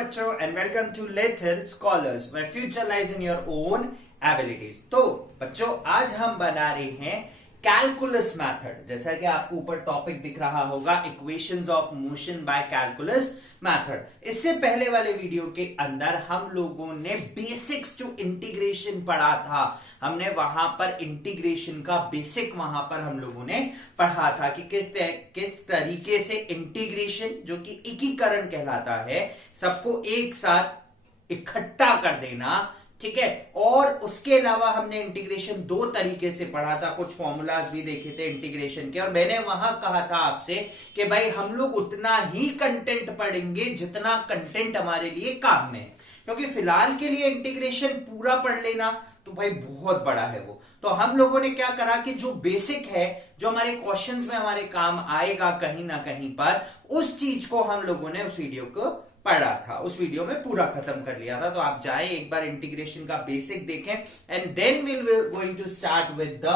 बच्चों and welcome to little scholars where future lies in your own abilities. तो बच्चों आज हम बना रहे हैं कैलकुलस मेथड। जैसा कि आपको ऊपर टॉपिक दिख रहा होगा, equations of motion by calculus method. इससे पहले वाले वीडियो के अंदर हम लोगों ने बेसिक्स टू इंटीग्रेशन पढ़ा था। हमने वहां पर इंटीग्रेशन का बेसिक वहां पर हम लोगों ने पढ़ा था कि किस तरीके से इंटीग्रेशन, जो कि एकीकरण कहलाता है, सबको एक साथ इकट्ठा कर देना, ठीक है। और उसके अलावा हमने इंटीग्रेशन दो तरीके से पढ़ा था, कुछ फॉर्मूलाज भी देखे थे इंटीग्रेशन के। और मैंने वहां कहा था आपसे कि भाई हम लोग उतना ही कंटेंट पढ़ेंगे जितना कंटेंट हमारे लिए काम में है, क्योंकि फिलहाल के लिए इंटीग्रेशन पूरा पढ़ लेना तो भाई बहुत बड़ा है वो। तो हम लोगों ने क्या करा कि जो बेसिक है, जो हमारे क्वेश्चंस में हमारे काम आएगा कहीं ना कहीं पर, उस चीज को हम लोगों ने उस वीडियो को पढ़ा था, उस वीडियो में पूरा खत्म कर लिया था। तो आप जाए एक बार इंटीग्रेशन का बेसिक देखें and then will going to start with the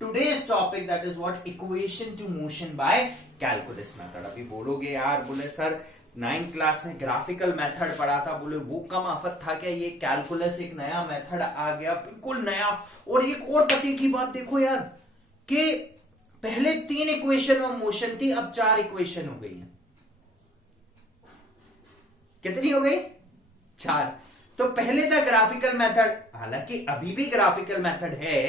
today's topic, that is what equation to motion by calculus method. अभी बोलोगे यार, बोले सर 9th क्लास में ग्राफिकल मेथड पढ़ा था, बोले वो कम आफत था क्या, ये कैलकुलस एक नया मेथड आ गया, बिल्कुल नया। और एक और पते की बात देखो यार, कि पहले 3 इक्वेशन ऑफ मोशन थी, अब 4 इक्वेशन हो गई है। कितनी हो गई? 4। तो पहले था ग्राफिकल मेथड, हालांकि अभी भी ग्राफिकल मेथड है।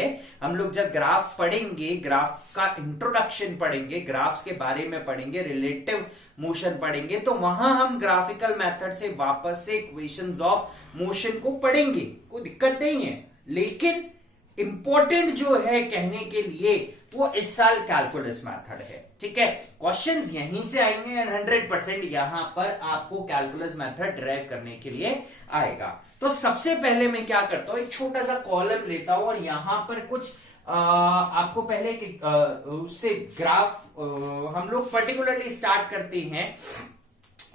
हम लोग जब ग्राफ पढ़ेंगे, ग्राफ का इंट्रोडक्शन पढ़ेंगे, ग्राफ्स के बारे में पढ़ेंगे, रिलेटिव मोशन पढ़ेंगे, तो वहां हम ग्राफिकल मेथड से वापस से इक्वेशंस ऑफ मोशन को पढ़ेंगे, कोई दिक्कत नहीं है। लेकिन इंपॉर्टेंट जो है कहने के लिए, वो इस साल कैलकुलस मेथड है, ठीक है। क्वेश्चंस यहीं से आएंगे एंड 100% यहां पर आपको कैलकुलस मेथड ड्राइव करने के लिए आएगा। तो सबसे पहले मैं क्या करता हूं, एक छोटा सा कॉलम लेता हूं और यहां पर कुछ आपको पहले उससे ग्राफ हम लोग पर्टिकुलरली स्टार्ट करते हैं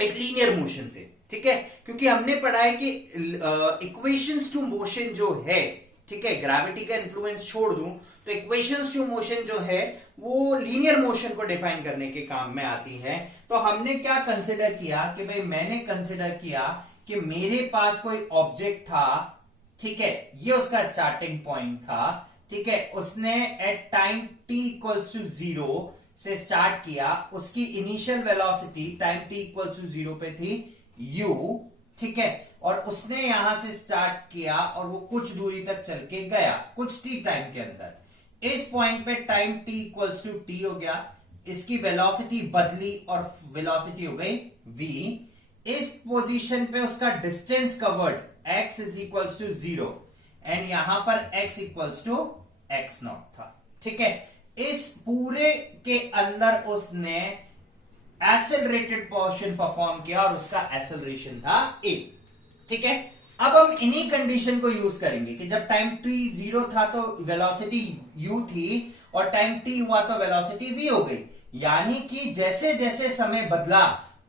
एक लीनियर मोशन से, ठीक है। क्योंकि हमने पढ़ा है कि इक्वेशंस टू मोशन जो है, ठीक है, ग्रेविटी का इन्फ्लुएंस छोड़ दूं तो इक्वेशंस टू मोशन जो है वो लीनियर मोशन को डिफाइन करने के काम में आती है। तो हमने क्या कंसिडर किया कि भाई, मैंने कंसिडर किया कि मेरे पास कोई ऑब्जेक्ट था, ठीक है, ये उसका स्टार्टिंग पॉइंट था, ठीक है। उसने at time t equals to 0 से स्टार्ट किया, उसकी initial velocity time t equals to 0 पे थी u, ठीक है। और उसने यहां से स्टार्ट किया और वो कुछ दूरी तक चल के गया कुछ t टाइम के अंदर। इस पॉइंट पे time t equals to t हो गया, इसकी वेलोसिटी बदली और वेलोसिटी हो गई v। इस पोजीशन पे उसका distance covered x is equals to 0 and यहां पर x equals to x not था, ठीक है। इस पूरे के अंदर उसने एक्सेलरेटेड पोर्शन परफॉर्म किया और उसका एक्सेलरेशन था a, ठीक है। अब हम इन्हीं कंडीशन को यूज करेंगे कि जब टाइम t 0 था तो वेलोसिटी u थी और टाइम t हुआ तो वेलोसिटी v हो गई। यानी कि जैसे जैसे समय बदला,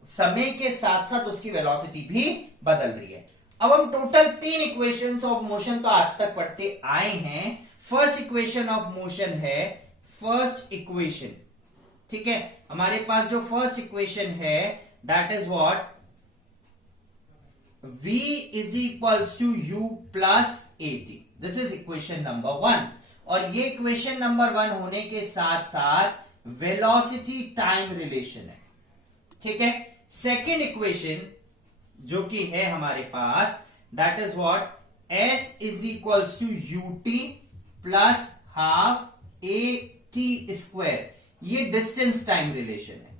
समय के साथ साथ उसकी वेलोसिटी भी बदल रही है। अब हम टोटल 3 इक्वेशंस ऑफ मोशन तो आज तक पढ़ते आए हैं। फर्स्ट इक्वेशन ऑफ मोशन है फर्स्ट इक्वेशन, ठीक है। हमारे पास जो फर्स्ट इक्वेशन है that is what, v is equals to u plus at। This is equation number 1। और ये इक्वेशन नंबर 1 होने के साथ साथ वेलोसिटी टाइम रिलेशन है, ठीक है। सेकेंड इक्वेशन जो कि है हमारे पास, that is what, s is equals to ut plus half at square. ये डिस्टेंस टाइम रिलेशन है,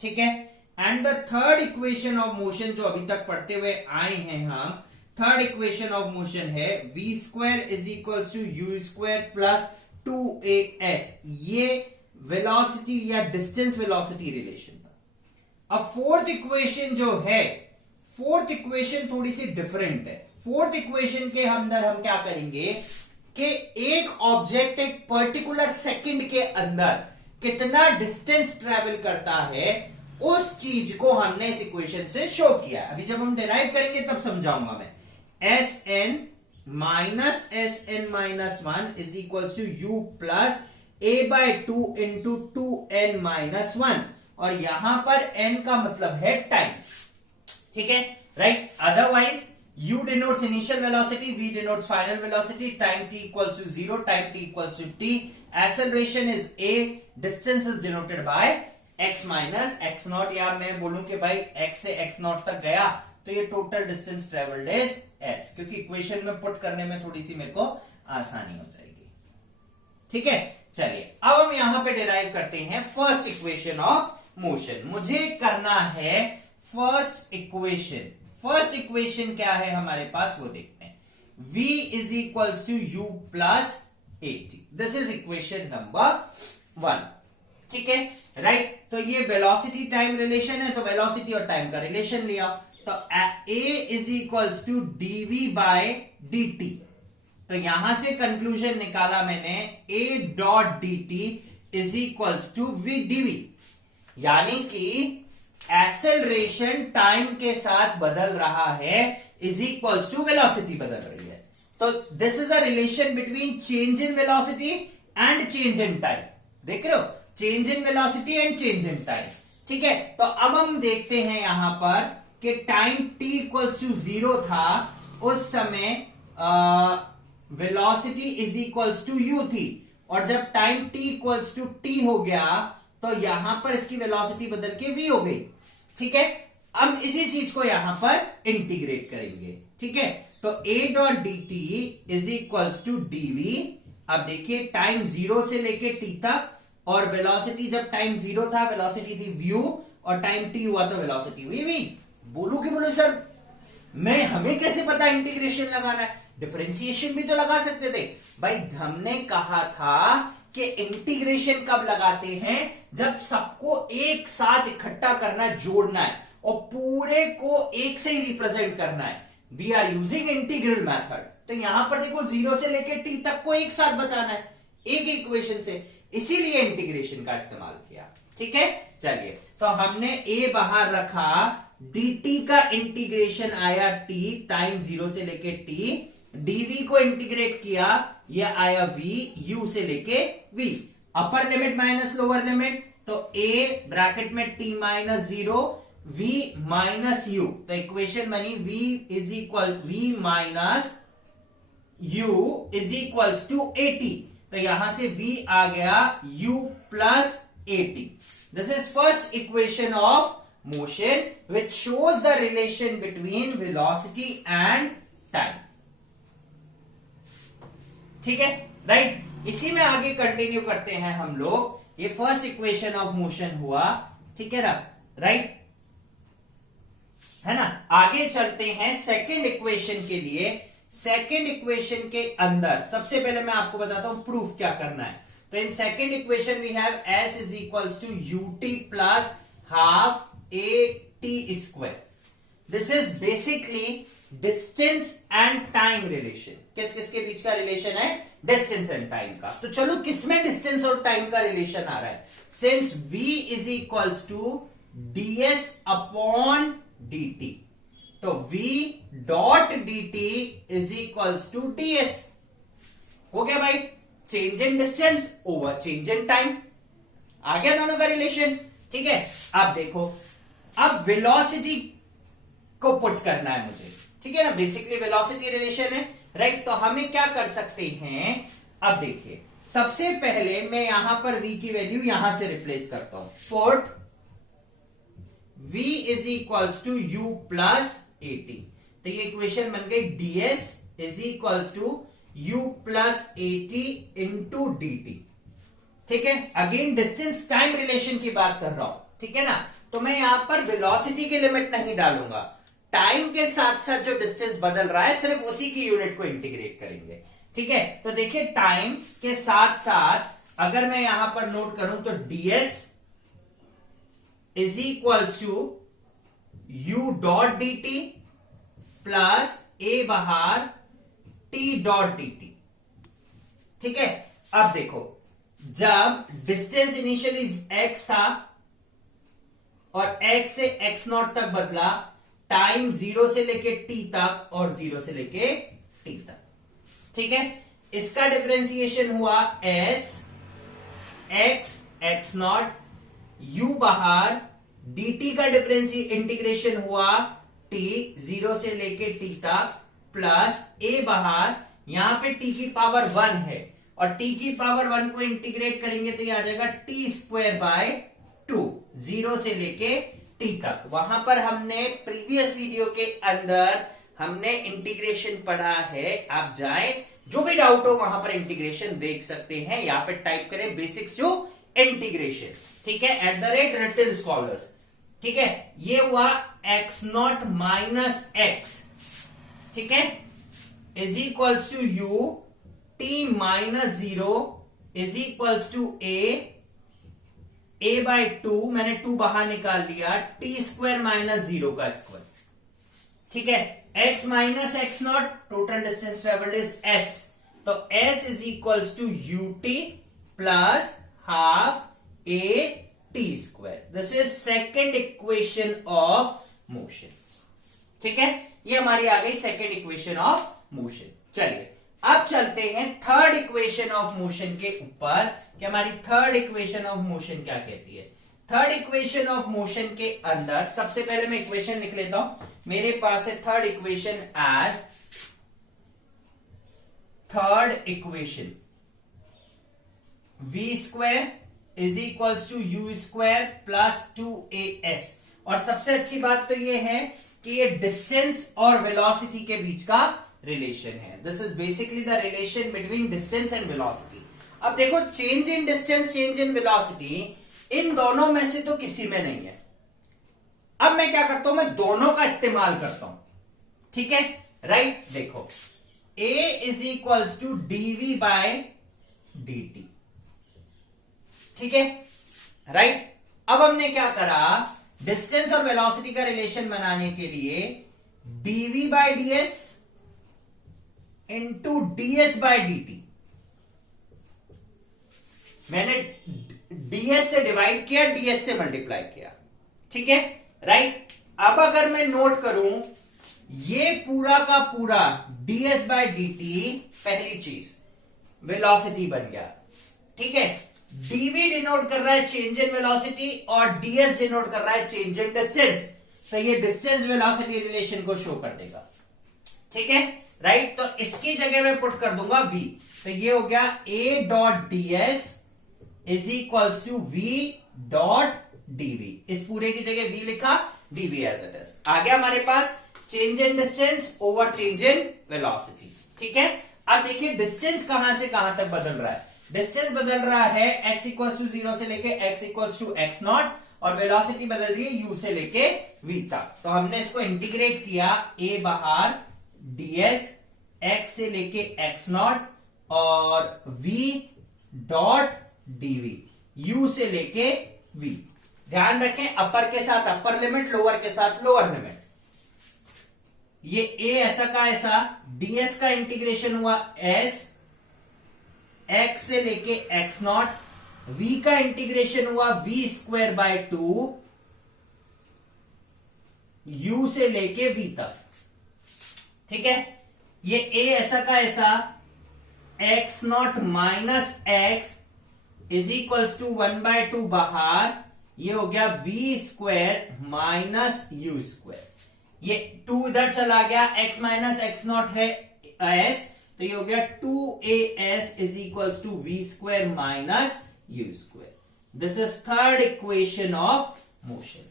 ठीक है। And the third equation of motion जो अभी तक पढ़ते हुए आए हैं हम, थर्ड इक्वेशन ऑफ मोशन है v square is equal to u square plus 2as। ये वेलोसिटी या डिस्टेंस वेलोसिटी रिलेशन था। अब फोर्थ इक्वेशन जो है, फोर्थ इक्वेशन थोड़ी सी डिफरेंट है। फोर्थ इक्वेशन के अंदर हम क्या करेंगे कि एक ऑब्जेक्ट एक पर्टिकुलर सेकंड के अंदर कितना डिस्टेंस ट्रेवल करता है, उस चीज को हमने इस इक्वेशन से शो किया। अभी जब हम डिराइव करेंगे तब समझाऊंगा मैं। Sn minus Sn minus 1 is equal to u plus a/2 into 2n minus 1। और यहां पर n का मतलब है टाइम। ठीक है, right. Otherwise u denotes initial velocity, v denotes final velocity, time t equals to 0, time t equals to t, acceleration is a, distance is denoted by x minus x naught, या मैं बोलूं कि भाई x से x naught तक गया तो ये total distance travelled is s, क्योंकि इक्वेशन में पुट करने में थोड़ी सी मेरे को आसानी हो जाएगी। ठीक है, चलिए अब हम यहां पे डिराइव करते हैं फर्स्ट इक्वेशन ऑफ मोशन। मुझे करना है फर्स्ट इक्वेशन। फर्स्ट इक्वेशन क्या है हमारे पास वो देखते हैं। v is equals to u plus at, this is equation number 1। ठीक है, राइट। तो ये वेलोसिटी टाइम रिलेशन है, तो वेलोसिटी और टाइम का रिलेशन लिया, तो a is equals to dv by dt। तो यहां से कंक्लूजन निकाला मैंने a dot dt is equals to v dv, यानी कि एक्सेलरेशन टाइम के साथ बदल रहा है इज इक्वल्स टू वेलोसिटी बदल रही है। तो this is a relation between change in velocity and change in time. देख रहे हो, change in velocity and change in time. ठीक है, तो अब हम देखते हैं यहां पर कि टाइम t इक्वल्स टू 0 था, उस समय velocity is equals to u थी, और जब time t equals to t हो गया तो यहां पर इसकी वेलोसिटी बदल के v हो गई। ठीक है, अब इसी चीज को यहां पर इंटीग्रेट करेंगे। ठीक है, तो a dot d t is equals to dv। अब देखिए टाइम 0 से लेके t तक, और वेलोसिटी जब टाइम 0 था वेलोसिटी थी v, और टाइम t हुआ तो वेलोसिटी हुई v। बोलू कि बोलो सर मैं हमें कैसे पता इंटीग्रेशन लगाना है? डिफरेंशिएशन भी तो लगा सकते थे भाई। हमने कहा था कि इंटीग्रेशन कब लगाते हैं, जब सबको एक साथ इकट्ठा करना है, जोड़ना है, और पूरे को एक से ही रिप्रेजेंट करना है। We are using integral method. तो यहां पर देखो 0 से लेकर t तक को एक साथ बताना है एक इक्वेशन से, इसीलिए इंटीग्रेशन का इस्तेमाल किया। ठीक है, चलिए तो हमने a बाहर रखा, dt का इंटीग्रेशन आया t, टाइम 0 से लेके t, dv को इंटीग्रेट किया, यह आया v, u से लेके v, upper limit minus lower limit, तो a ब्रैकेट में t minus 0, v minus u, तो इक्वेशन बनी v is equal v minus u is equals to 80। तो यहां से v आ गया u plus 80। This is first equation of motion which shows the relation between velocity and time. ठीक है, right. इसी में आगे कंटिन्यू करते हैं हम लोग। ये फर्स्ट इक्वेशन ऑफ मोशन हुआ, ठीक है ना, राइट, है ना। आगे चलते हैं सेकंड इक्वेशन के लिए। सेकंड इक्वेशन के अंदर सबसे पहले मैं आपको बताता हूं प्रूफ क्या करना है। तो in second equation we have s is equals to ut plus half at square. This is basically distance and time relation. किस किस के बीच का रिलेशन है? डिस्टेंस एंड टाइम का। तो चलो किसमें डिस्टेंस और टाइम का रिलेशन आ रहा है? Since v is equals to ds upon dt, तो v dot dt is equals to ds। हो गया भाई, change in distance over change in time, आ गया दोनों का रिलेशन। ठीक है, अब देखो, अब वेलोसिटी को पुट करना है मुझे। ठीक है ना, बेसिकली वेलोसिटी रिलेशन है, राइट। तो हमें क्या कर सकते हैं, अब देखिए सबसे पहले मैं यहां पर v की वैल्यू यहां से रिप्लेस करता हूं। Put v is equals to u plus 80। तो ये इक्वेशन बन गई ds is equals to u plus 80 into dt। ठीक है, अगेन डिस्टेंस टाइम रिलेशन की बात कर रहा हूं, ठीक है ना। तो मैं यहां पर वेलोसिटी की लिमिट नहीं डालूंगा, टाइम के साथ साथ जो डिस्टेंस बदल रहा है सिर्फ उसी की यूनिट को इंटीग्रेट करेंगे। ठीक है, तो देखिए टाइम के साथ साथ अगर मैं यहां पर नोट करूं तो ds is equals to u dot d t plus a बाहर t डॉट डी टी। ठीक है, अब देखो जब डिस्टेंस इनिशियली x था और x से x नॉट तक बदला, टाइम 0 से लेके t तक और 0 से लेके t तक। ठीक है, इसका डिफरेंशिएशन हुआ s x x not, u बाहर, dt का इंटीग्रेशन हुआ टी, 0 से लेके टी तक, प्लस ए बाहर, यहां पे टी की पावर 1 है और टी की पावर 1 को इंटीग्रेट करेंगे तो ये आ जाएगा टी स्क्वायर बाय 2, 0 से लेके टी तक। वहां पर हमने प्रीवियस वीडियो के अंदर हमने इंटीग्रेशन पढ़ा है, आप जाए जो भी डाउट हो वहां पर इंटीग्रेशन देख सकते हैं, या फिर टाइप करें बेसिक्स टू इंटीग्रेशन, ठीक है, @Riddle Scholars, ठीक है। ये हुआ x0 माइनस एक्स, ठीक है, is equals to you, t minus 0 is equals to a by 2, मैंने 2 बाहर निकाल लिया, टी स्क्वायर माइनस 0 का स्क्वायर, ठीक है। x minus x not, total distance travelled is s, तो s is equals to you t plus half a t square. This is second equation of motion, ठीक है, ये हमारी आ गई सेकेंड इक्वेशन ऑफ मोशन। चलिए अब चलते हैं थर्ड इक्वेशन ऑफ मोशन के ऊपर कि हमारी थर्ड इक्वेशन ऑफ मोशन क्या कहती है। थर्ड इक्वेशन ऑफ मोशन के अंदर सबसे पहले मैं इक्वेशन लिख लेता हूं, मेरे पास है third equation as third equation v square is equals to u square plus 2as, और सबसे अच्छी बात तो ये है कि ये डिस्टेंस और वेलोसिटी के बीच का रिलेशन है। This is basically the relation between distance and velocity. अब देखो, change in distance, change in velocity, इन दोनों में से तो किसी में नहीं है। अब मैं क्या करता हूं, मैं दोनों का इस्तेमाल करता हूं, ठीक है, राइट। देखो a is equals to dv by dt, ठीक है, राइट। अब हमने क्या करा, डिस्टेंस और वेलोसिटी का रिलेशन बनाने के लिए dv by ds into ds by dt, मैंने ds से डिवाइड किया, ds से मल्टीप्लाई किया, ठीक है, राइट। अब अगर मैं नोट करूं, ये पूरा का पूरा ds बाय dt, पहली चीज वेलोसिटी बन गया, ठीक है। dv डिनोट कर रहा है चेंज इन वेलोसिटी और ds डिनोट कर रहा है चेंज इन डिस्टेंस, तो ये डिस्टेंस वेलोसिटी रिलेशन को शो कर देगा, ठीक है, राइट। तो इसकी जगह मैं पुट कर दूंगा v, तो ये हो गया a dot ds is equals to v dot dv, इस पूरे की जगह v लिखा, dv एज इट इज। आ गया हमारे पास change in distance over change in velocity, ठीक है। अब देखिए डिस्टेंस कहां से कहां तक बदल रहा है, डिस्टेंस बदल रहा है x इक्वल्स टू 0 से लेके x equals to x not, और वेलोसिटी बदल रही है u से लेके v तक। तो हमने इसको इंटीग्रेट किया, a बाहर ds x से लेके x नॉट और v डॉट dv u से लेके v। ध्यान रखें, अपर के साथ अपर लिमिट, लोअर के साथ लोअर लिमिट। ये a ऐसा का ऐसा, ds का इंटीग्रेशन हुआ s, x से लेके x नॉट, v का इंटीग्रेशन हुआ v स्क्वायर बाय 2, u से लेके v तक, ठीक है। ये a ऐसा का ऐसा, x not minus x is equals to 1/2 बाहर, ये हो गया v square minus u square, ये 2 इधर चला गया, x माइनस एक्स नॉट है s, तो ये हो गया 2as is equals to v square minus u square. This is third equation of motion,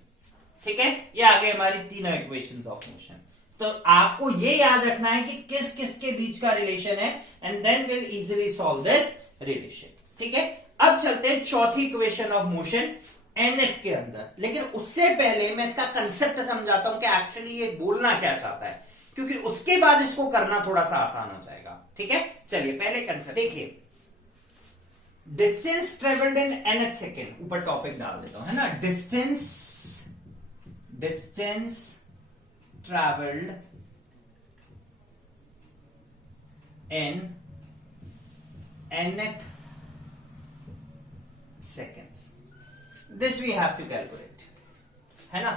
ठीक है। ये आ गए हमारी तीनों इक्वेशंस ऑफ मोशन। तो आपको ये याद रखना है कि किस किस के बीच का रिलेशन है, and then will easily solve this relation, ठीक है। अब चलते हैं चौथी इक्वेशन ऑफ मोशन nth के अंदर, लेकिन उससे पहले मैं इसका कंसेप्ट समझाता हूं कि एक्चुअली ये बोलना क्या चाहता है, क्योंकि उसके बाद इसको करना थोड़ा सा आसान हो जाएगा, ठीक है। चलिए पहले कंसेप्ट देखिए, distance travelled in nth second, ऊपर टॉपिक डाल देता हूं, है ना, distance travelled in nth seconds, this we have to calculate, है ना।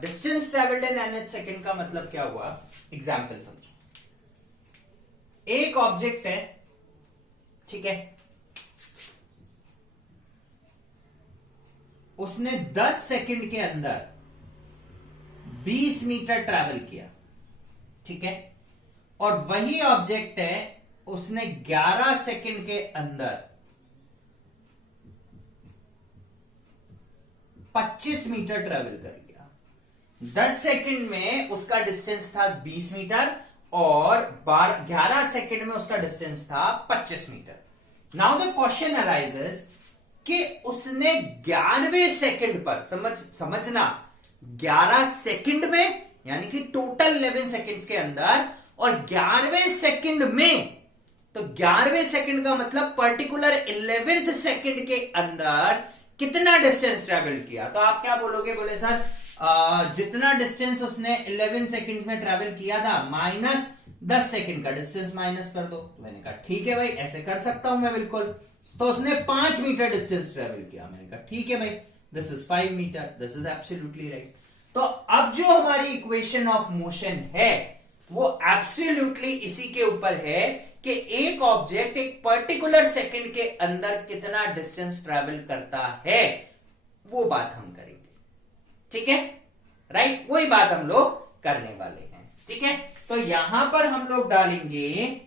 Distance travelled in nth second का मतलब क्या हुआ, एग्जाम्पल समझो। एक ऑब्जेक्ट है, ठीक है, उसने 10 सेकंड के अंदर 20 मीटर ट्रैवल किया, ठीक है, और वही ऑब्जेक्ट है उसने 11 सेकंड के अंदर 25 मीटर ट्रैवल कर गया। 10 सेकंड में उसका डिस्टेंस था 20 मीटर और 11 सेकंड में उसका डिस्टेंस था 25 metre. Now the question arises कि उसने 11वें सेकंड पर, समझना 11 सेकंड में यानी कि टोटल 11 सेकंड्स के अंदर, और 11वें सेकंड में, तो 11वें सेकंड का मतलब पर्टिकुलर 11th सेकंड के अंदर कितना डिस्टेंस ट्रेवल किया। तो आप क्या बोलोगे, बोले सर जितना डिस्टेंस उसने 11 सेकंड में ट्रेवल किया था माइनस 10 सेकंड का डिस्टेंस माइनस कर दो। तो मैंने कहा ठीक है भाई, ऐसे कर सकता हूं मैं बिल्कुल। तो उसने 5 मीटर डिस्टेंस ट्रेवल किया। मैंने कहा ठीक है भाई, this is 5 metre, this is absolutely right. तो अब जो हमारी इक्वेशन ऑफ मोशन है वो एब्सोल्युटली इसी के ऊपर है कि एक ऑब्जेक्ट एक पर्टिकुलर सेकंड के अंदर कितना डिस्टेंस ट्रेवल करता है, वो बात हम करेंगे, ठीक है, राइट, वही बात हम लोग करने वाले हैं, ठीक है। तो यहां पर हम लोग डालेंगे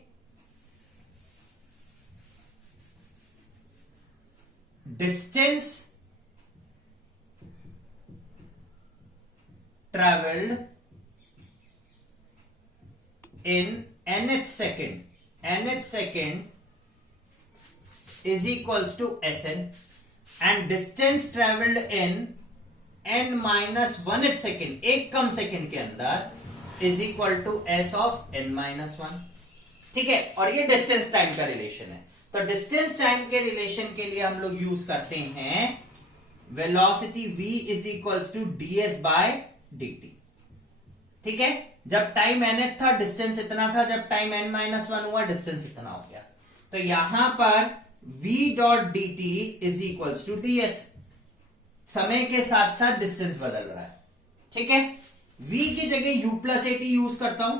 distance travelled in nth second, nth second is equals to Sn, and distance traveled in n minus 1th second, एक कम सेकंड के अंदर is equal to S of n minus 1, ठीक है। और ये डिस्टेंस टाइम का रिलेशन है। तो डिस्टेंस टाइम के रिलेशन के लिए हम लोग यूज करते हैं velocity v is equals to ds by dt, ठीक है। जब टाइम nth था डिस्टेंस इतना था, जब टाइम n माइनस 1 हुआ डिस्टेंस इतना हो गया। तो यहां पर v dot d t is equals to d s, समय के साथ साथ डिस्टेंस बदल रहा है, ठीक है। v की जगह u plus a t use करता हूं,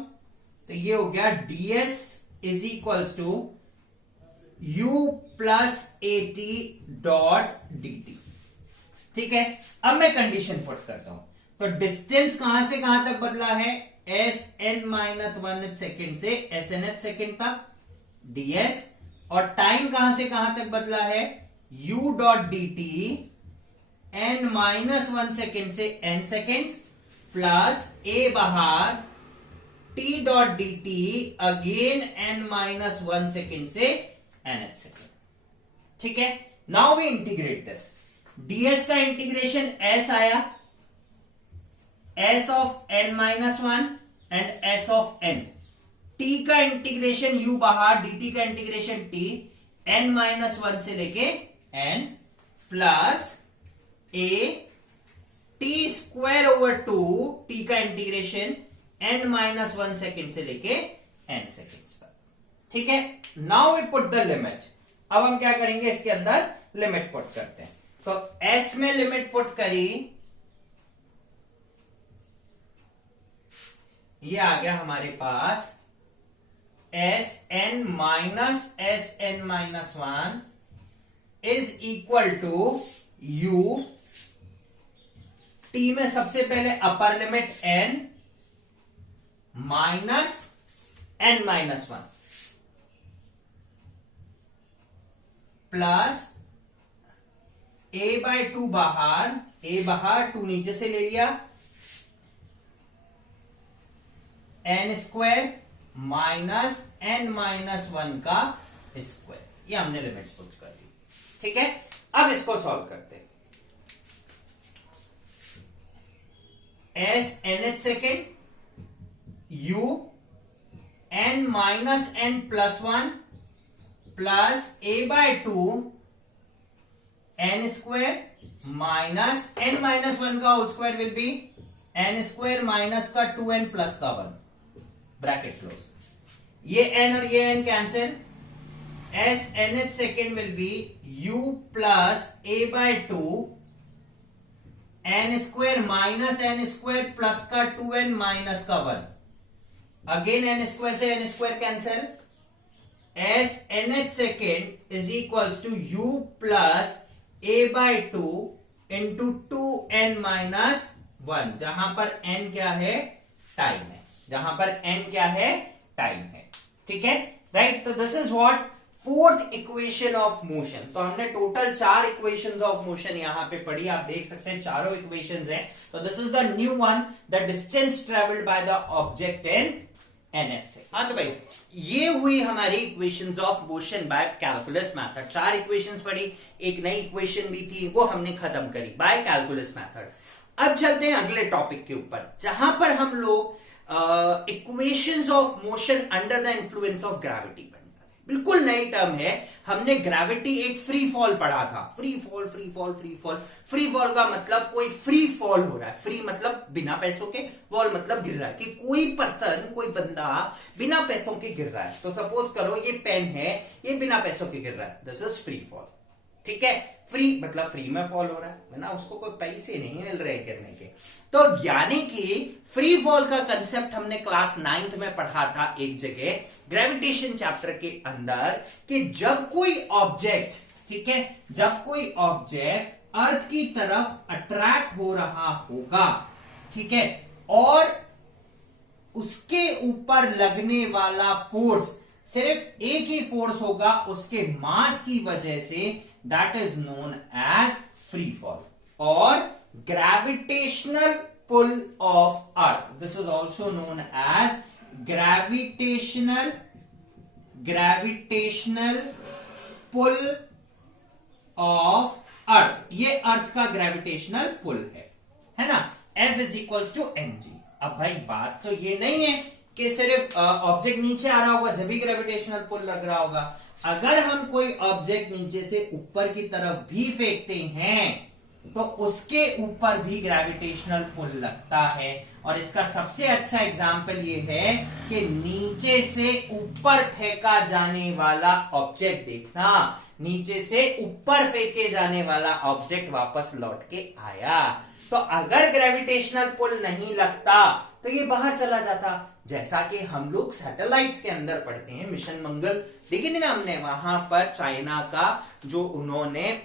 तो ये हो गया d s is equals to u plus a t dot d t, ठीक है। अब मैं कंडीशन पुट करता हूं, तो डिस्टेंस कहां से कहां तक बदला है, एस एन माइनस 1 सेकेंड से एस एन एच सेकेंड तक ds, और टाइम कहां से कहां तक बदला है, u dot d t n minus 1 second से n सेकेंड प्लस a बाहर t dot d t again n minus 1 second से nth सेकेंड, ठीक है। Now we integrate this, ds का इंटीग्रेशन s आया, s of n minus 1 and s of n, t का integration u बाहर, dt का integration t n minus 1 से लेके n plus a t square over 2, t का इंटीग्रेशन n माइनस 1 सेकेंड से लेके n सेकेंड तक, ठीक है। Now we put the limit. अब हम क्या करेंगे, इसके अंदर लिमिट पुट करते हैं। तो s में लिमिट पुट करी, ये आ गया हमारे पास S N minus 1 is equal to you, T में सबसे पहले upper limit n minus n minus 1 plus a by 2 बाहर, a बाहर 2 नीचे से ले लिया, n square minus n minus 1 का स्क्वायर, ये हमने लिमिट्स पुट कर दी, ठीक है। अब इसको सॉल्व करते हैं, s nth second u n minus n plus 1 plus a by 2 n square minus n minus 1 का whole square will be n square minus का 2n प्लस का 1, ब्रैकेट क्लोज, ये n और ये n cancel, s nth second will be u plus a by 2 n square minus n square plus का 2n minus का 1, again n square से n square cancel, s nth second is equals to u plus a by 2 into 2n minus 1, जहां पर n क्या है, time है, जहां पर n क्या है, टाइम है, ठीक है, राइट। तो this is what fourth equation of motion. तो हमने टोटल 4 इक्वेशंस ऑफ मोशन यहां पे पढ़ी, आप देख सकते हैं चारों इक्वेशंस हैं। तो this is the new one, the distance travelled by the object in nh से। हाँ तो भाई ये हुई हमारी equations of motion by calculus method. 4 equations पढ़ी, एक नई इक्वेशन भी थी वो हमने खत्म करी बाय कैलकुलस मेथड। अब चलते हैं अगले टॉपिक के ऊपर, जहां पर हम लोग equations of motion under the influence of gravity. बिल्कुल नई टर्म है, हमने ग्रेविटी एक फ्री फॉल पढ़ा था, free fall free fall free fall. Free fall का मतलब कोई फ्री फॉल हो रहा है, फ्री मतलब बिना पैसों के, फॉल मतलब गिर रहा है, कि कोई पर्सन, कोई बंदा बिना पैसों के गिर रहा है। तो सपोज करो ये पेन है, ये बिना पैसों के गिर रहा है, दिस इज फ्री फॉल, ठीक है। फ्री मतलब फ्री में फॉल हो रहा है ना, उसको कोई पैसे नहीं मिल रहे गिरने के। तो यानी कि फ्री फॉल का कंसेप्ट हमने क्लास 9th में पढ़ा था एक जगह ग्रेविटेशन चैप्टर के अंदर, कि जब कोई ऑब्जेक्ट, ठीक है, जब कोई ऑब्जेक्ट अर्थ की तरफ अट्रैक्ट हो रहा होगा, ठीक है, और उसके ऊपर लगने वाला फोर्स सिर्फ एक ही फोर्स होगा उसके मास की वजह से, that is known as free fall, और gravitational pull of earth, this is also known as gravitational pull of earth. ये अर्थ का ग्रेविटेशनल पुल है ना, F is equals to mg। अब भाई बात तो ये नहीं है कि सिर्फ ऑब्जेक्ट नीचे आ रहा होगा जब भी ग्रेविटेशनल पुल लग रहा होगा। अगर हम कोई ऑब्जेक्ट नीचे से ऊपर की तरफ भी फेंकते हैं तो उसके ऊपर भी ग्रेविटेशनल पुल लगता है। और इसका सबसे अच्छा एग्जाम्पल ये है कि नीचे से ऊपर फेंका जाने वाला ऑब्जेक्ट, देखना, नीचे से ऊपर फेंके जाने वाला ऑब्जेक्ट वापस लौट के आया, तो अगर ग्रेविटेशनल पुल नहीं लगता तो ये बाहर चला जाता। जैसा कि हम लोग सैटेलाइट्स के अंदर पढ़ते हैं, मिशन मंगल देखी ना हमने, वहां पर चाइना का जो उन्होंने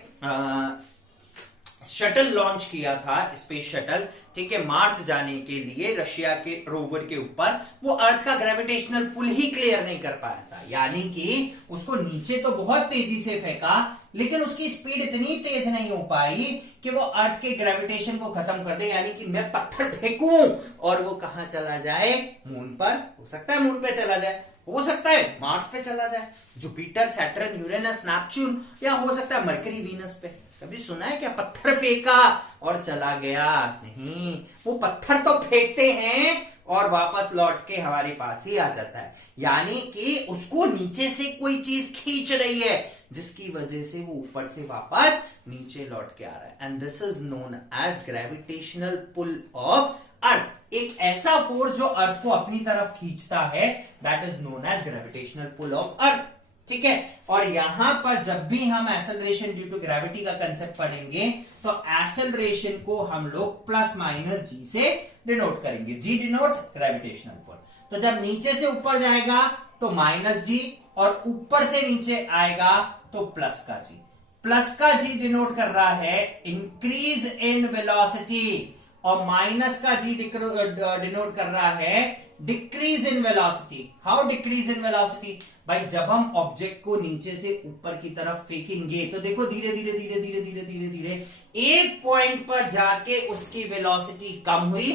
शटल लॉन्च किया था, स्पेस शटल, ठीक है, मार्स जाने के लिए रशिया के रोवर के ऊपर, वो अर्थ का ग्रेविटेशनल पुल ही क्लियर नहीं कर पाया था। यानी कि उसको नीचे तो बहुत तेजी से फेंका, लेकिन उसकी स्पीड इतनी तेज नहीं हो पाई कि वो अर्थ के ग्रेविटेशन को खत्म कर दे। यानी कि मैं पत्थर फेंकूं और वो कहां चला जाए, मून पर, हो सकता है मून पे चला जाए, हो सकता है मार्स पे चला जाए, जुपिटर, सैटर्न, यूरेनस, नेपच्यून, या हो सकता है मरकरी, वीनस पे। कभी सुना है क्या पत्थर फेंका और चला गया? नहीं, वो पत्थर तो फेंकते हैं और वापस लौट के हमारे पास ही आ जाता है। यानी कि उसको नीचे से कोई चीज खींच रही है जिसकी वजह से वो ऊपर से वापस नीचे लौट के आ रहा है, and this is known as gravitational pull of earth. एक ऐसा फोर्स जो अर्थ को अपनी तरफ खींचता है, that is known as gravitational pull of earth, ठीक है। और यहां पर जब भी हम एक्सेलरेशन ड्यू टू ग्रेविटी का कंसेप्ट पढ़ेंगे तो एक्सेलरेशन को हम लोग प्लस माइनस जी से डिनोट करेंगे। जी डिनोट्स ग्रेविटेशनल पुल। तो जब नीचे से ऊपर जाएगा तो माइनस जी, और ऊपर से नीचे आएगा तो प्लस का जी। प्लस का जी डिनोट कर रहा है इंक्रीज इन वेलोसिटी, और माइनस का जी डिनोट कर रहा है decrease in velocity. How decrease in velocity? भाई जब हम ऑब्जेक्ट को नीचे से ऊपर की तरफ फेंकेंगे तो देखो धीरे धीरे धीरे धीरे धीरे धीरे धीरे एक पॉइंट पर जाके उसकी वेलोसिटी कम हुई,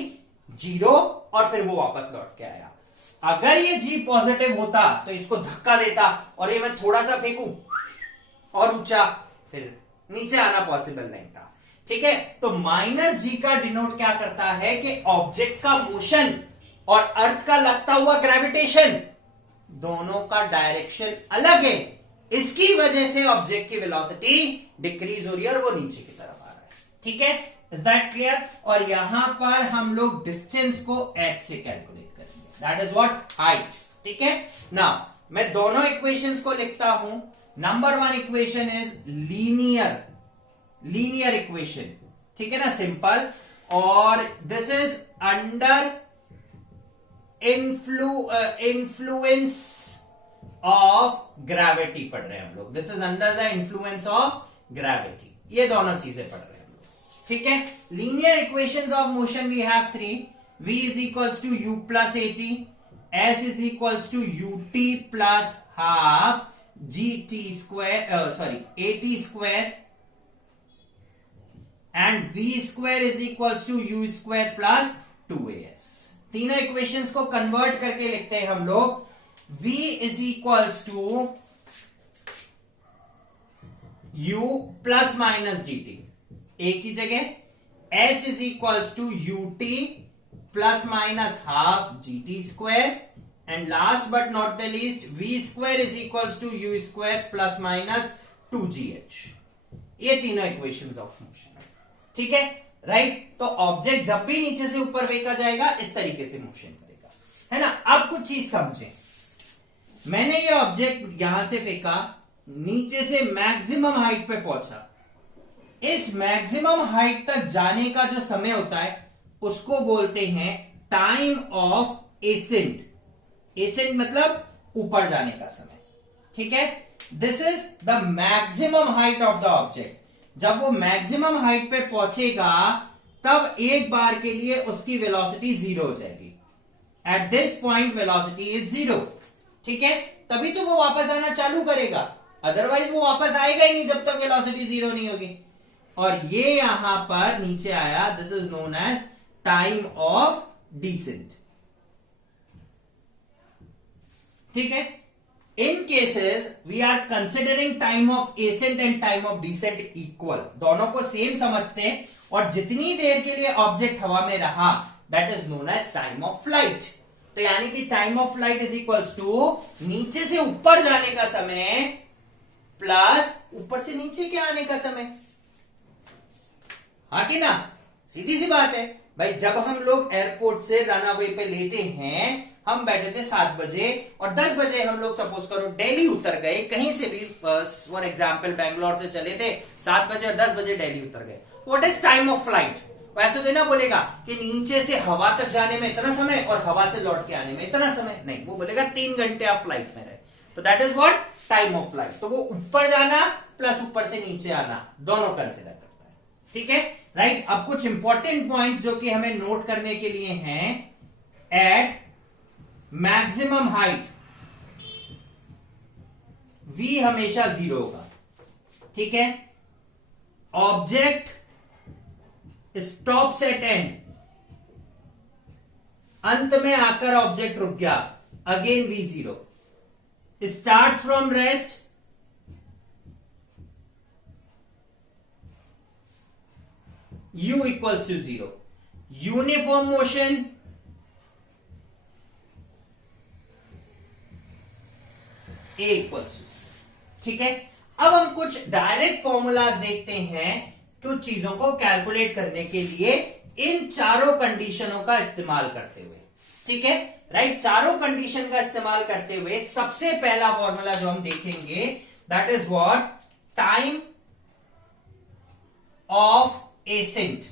0, और फिर वो वापस लौट के आया। अगर ये जी पॉजिटिव होता तो इसको धक्का देता और ये मैं थोड़ा सा फेंकूं और ऊंचा, फिर नीचे आना पॉसिबल नहीं था, ठीक है। तो माइनस जी का डिनोट क्या करता है कि ऑब्जेक्ट का मोशन और अर्थ का लगता हुआ ग्रेविटेशन दोनों का डायरेक्शन अलग है, इसकी वजह से ऑब्जेक्ट की वेलोसिटी डिक्रीज हो रही है और वो नीचे की तरफ आ रहा है, ठीक है। Is that clear? और यहां पर हम लोग डिस्टेंस को h से कैलकुलेट करेंगे, दैट इज व्हाट, हाइट, ठीक है ना। मैं दोनों इक्वेशंस को लिखता हूं। Number 1 equation is linear equation, ठीक है ना, सिंपल, और this is under influence of gravity पढ़ रहे हैं हम लोग। This is under the influence of gravity. ये दोनों चीजें पढ़ रहे हैं हम लोग, ठीक है, linear equations of motion we have three, v is equals to u plus at, s is equals to ut plus half gt square, sorry at square, and v square is equals to u square plus 2as। तीनों equations को convert करके लिखते हैं हम लोग, v is equals to u plus minus gt, एक ही जगह, h is equals to ut plus minus half gt square, and last but not the least v square is equals to u square plus minus 2gh। ये तीनों equations of motion, ठीक है, right. तो object जब भी नीचे से ऊपर फेंका जाएगा इस तरीके से मोशन करेगा, है ना। अब कुछ चीज समझें, मैंने ये ऑब्जेक्ट यहां से फेंका, नीचे से मैक्सिमम हाइट पे पहुंचा, इस मैक्सिमम हाइट तक जाने का जो समय होता है उसको बोलते हैं टाइम ऑफ एसेंट। एसेंट मतलब ऊपर जाने का समय, ठीक है। This is the maximum height of the object. जब वो मैक्सिमम हाइट पे पहुंचेगा तब एक बार के लिए उसकी वेलोसिटी जीरो हो जाएगी। At this point velocity is zero, ठीक है, तभी तो वो वापस आना चालू करेगा, अदरवाइज वो वापस आएगा ही नहीं जब तक वेलोसिटी जीरो नहीं होगी। और ये यहां पर नीचे आया, this is known as time of descent, ठीक है। In cases we are considering time of ascent and time of descent equal, दोनों को सेम समझते हैं, और जितनी देर के लिए ऑब्जेक्ट हवा में रहा that is known as time of flight. तो यानी कि time of flight is equals to नीचे से ऊपर जाने का समय प्लस ऊपर से नीचे के आने का समय, हाँ कि ना, सीधी सी बात है भाई। जब हम लोग एयरपोर्ट से रनअवे पे लेते हैं, हम बैठे थे 7 बजे और 10 बजे हम लोग सपोज करो दिल्ली उतर गए, कहीं से भी, फॉर एग्जांपल बैंगलोर से चले थे, 7 बजे और 10 बजे दिल्ली उतर गए। What is time of flight? वैसे तो ना बोलेगा कि नीचे से हवा तक जाने में इतना समय और हवा से लौट के आने में इतना समय, नहीं, वो बोलेगा 3 घंटे आप फ्लाइट में रहे, तो that is what time of flight. तो वो ऊपर जाना प्लस ऊपर से नीचे आना दोनों कंसिडर करता है, ठीक है, राइट। अब कुछ इंपॉर्टेंट पॉइंट्स जो कि हमें नोट करने के लिए हैं, एट मैक्सिमम हाइट v हमेशा जीरो होगा, ठीक है। ऑब्जेक्ट स्टॉप्स एट एंड, अंत में आकर ऑब्जेक्ट रुक गया, again v zero. Starts from rest, u equals to zero. Uniform motion, a equals to, ठीक है। अब हम कुछ डायरेक्ट फॉर्मूलाज देखते हैं कुछ चीजों को कैलकुलेट करने के लिए इन चारों कंडीशनों का इस्तेमाल करते हुए, ठीक है, राइट। चारों कंडीशन का इस्तेमाल करते हुए सबसे पहला फॉर्मूला जो हम देखेंगे that is what time of ascent,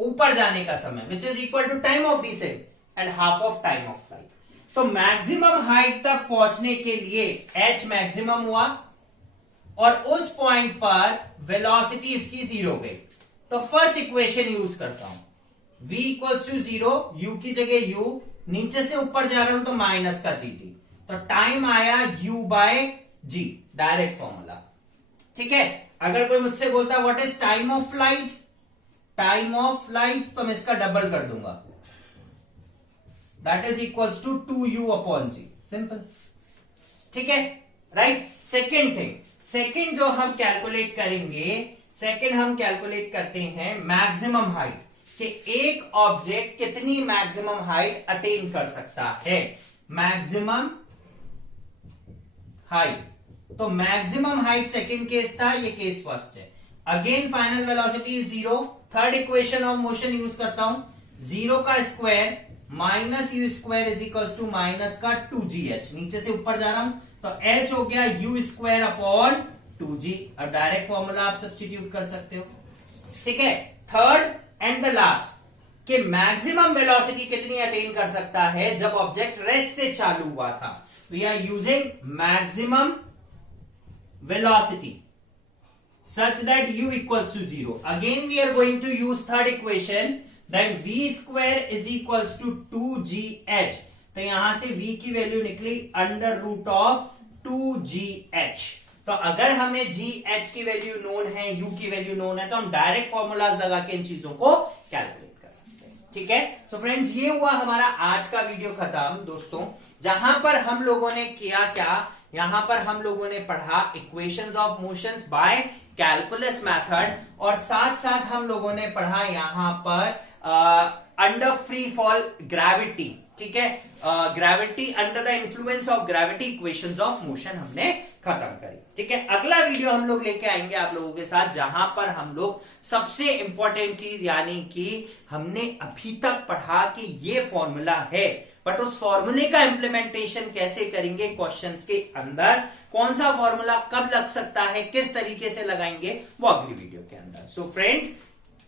ऊपर जाने का समय, which is equal to time of descent and half of time of flight. तो मैक्सिमम हाइट तक पहुंचने के लिए h मैक्सिमम हुआ और उस पॉइंट पर वेलोसिटी इसकी जीरो गई, तो फर्स्ट इक्वेशन यूज करता हूं, v equals to zero, u की जगह u, नीचे से ऊपर जा रहा हूं तो माइनस का gt, तो टाइम आया u by g, direct formula, ठीक है। अगर कोई मुझसे बोलता what is time of flight, time of flight, तो मैं इसका डबल कर दूंगा, that is equals to 2u upon g, simple, ठीक है, राइट। सेकेंड थिंग, सेकेंड जो हम कैलकुलेट करेंगे, सेकेंड हम कैलकुलेट करते हैं मैक्सिमम हाइट, कि एक ऑब्जेक्ट कितनी मैक्सिमम हाइट अटेन कर सकता है, मैक्सिमम हाइट। तो मैक्सिमम हाइट सेकेंड केस था, ये केस फर्स्ट है। Again final velocity is zero, third equation of motion use करता हूं, जीरो का square minus u square is equals to minus का 2gh, नीचे से ऊपर जा रहा हूं तो h हो गया u स्क्वायर अपॉन 2g। अब डायरेक्ट फॉर्मूला आप सब्स्टिट्यूट कर सकते हो, ठीक है। थर्ड एंड द लास्ट, कि मैक्सिमम वेलोसिटी कितनी अटेन कर सकता है जब ऑब्जेक्ट रेस्ट से चालू हुआ था। We are using maximum velocity, such that u equals to 0. Again we are going to use third equation, then v square is equals to 2gh. तो यहां से v की वैल्यू निकली अंडर रूट ऑफ 2gh. तो अगर हमें gh की value known है, u की वैल्यू नोन है, तो हम डायरेक्ट फॉर्मूलाज लगा के इन चीजों को कैलकुलेट कर सकते हैं. ठीक है. सो फ्रेंड्स, ये हुआ हमारा आज का वीडियो खत्म दोस्तों, जहां पर हम लोगों ने किया क्या, यहां पर हम लोगों ने पढ़ा equations of motions by calculus method, और साथ साथ हम लोगों ने पढ़ा यहां पर अंडर फ्री फॉल ग्रेविटी. ठीक है. Gravity, under the influence of gravity, equations of motion हमने खत्म करी. ठीक है. अगला वीडियो हम लोग लेके आएंगे आप लोगों के साथ, जहां पर हम लोग सबसे इंपॉर्टेंट चीज, यानी कि हमने अभी तक पढ़ा कि ये फॉर्मूला है, बट उस फॉर्मूले का इंप्लीमेंटेशन कैसे करेंगे क्वेश्चंस के अंदर, कौन सा फॉर्मूला कब लग सकता है, किस तरीके से लगाएंगे, वो अगली वीडियो के अंदर. सो फ्रेंड्स,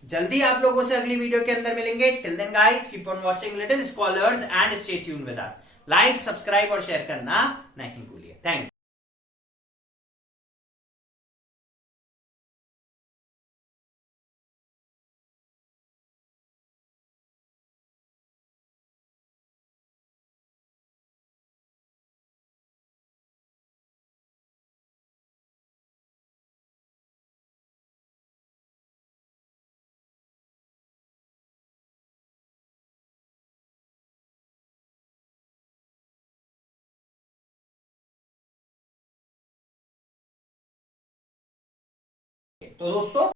जल्दी आप लोगों से अगली वीडियो के अंदर मिलेंगे. Till then guys, keep on watching Little Scholars and stay tuned with us. Like, subscribe और शेयर करना नहीं भूलिए. Thank you. तो दोस्तों